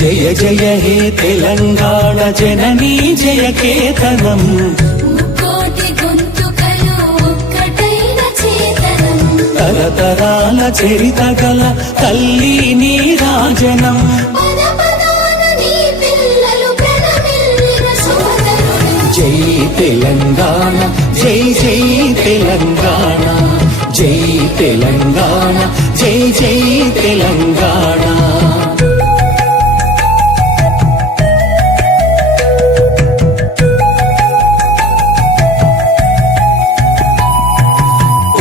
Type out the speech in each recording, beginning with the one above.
జయ జయ హే తెలంగాణ జననీ జయ కేతనం కోటి గొంతుకలు ఒక్కటైన చేతనం తరతరాల చరిత గల తల్లి నీ రాజనం పద పదాన నీ పిల్లలు ప్రణమిల్లిన సోదరుడు జై తెలంగాణ జై జై తెలంగాణ జై తెలంగాణ జై జై తెలంగాణ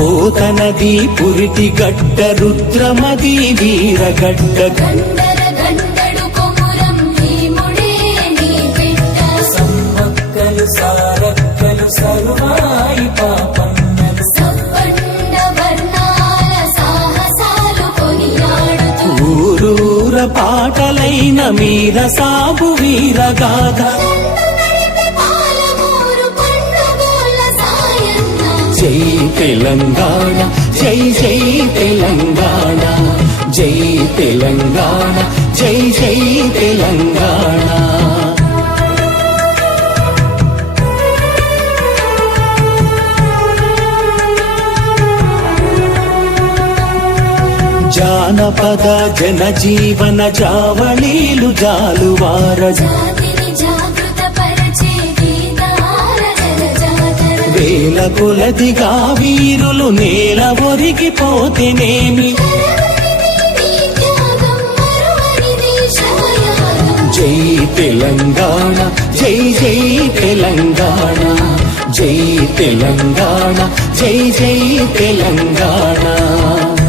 ఓతనది పురిటి గడ్డ రుద్రమది వీరగడ్డ గండర గండడు కొమురం భీముడే నీ బిడ్డ సమ్మక్కలు సారక్కలు సరువాయి పాపన్నలు సబ్బండ వర్ణాల సాహసాలు కొనియాడుతూ ఊరూర పాటలైన మీర సాగు వీరగాథ నడిపి పాలమూరు పండుగోల సాయన్న జై తెలంగాణ జై జై తెలంగాణ జై తెలంగాణ జై జై తెలంగాణ జానపద జనజీవన జావళీలు జాలువార జాతిని జాగృత పరిచే గీతాల జలజాతర వేల కొలదిగా వీరులు నేల ఒరిగిపోతేనేమి నీ త్యాగం మరువనిది శమయాగం జై తెలంగాణ జై జై తెలంగాణ జై తెలంగాణ జై జై తెలంగాణ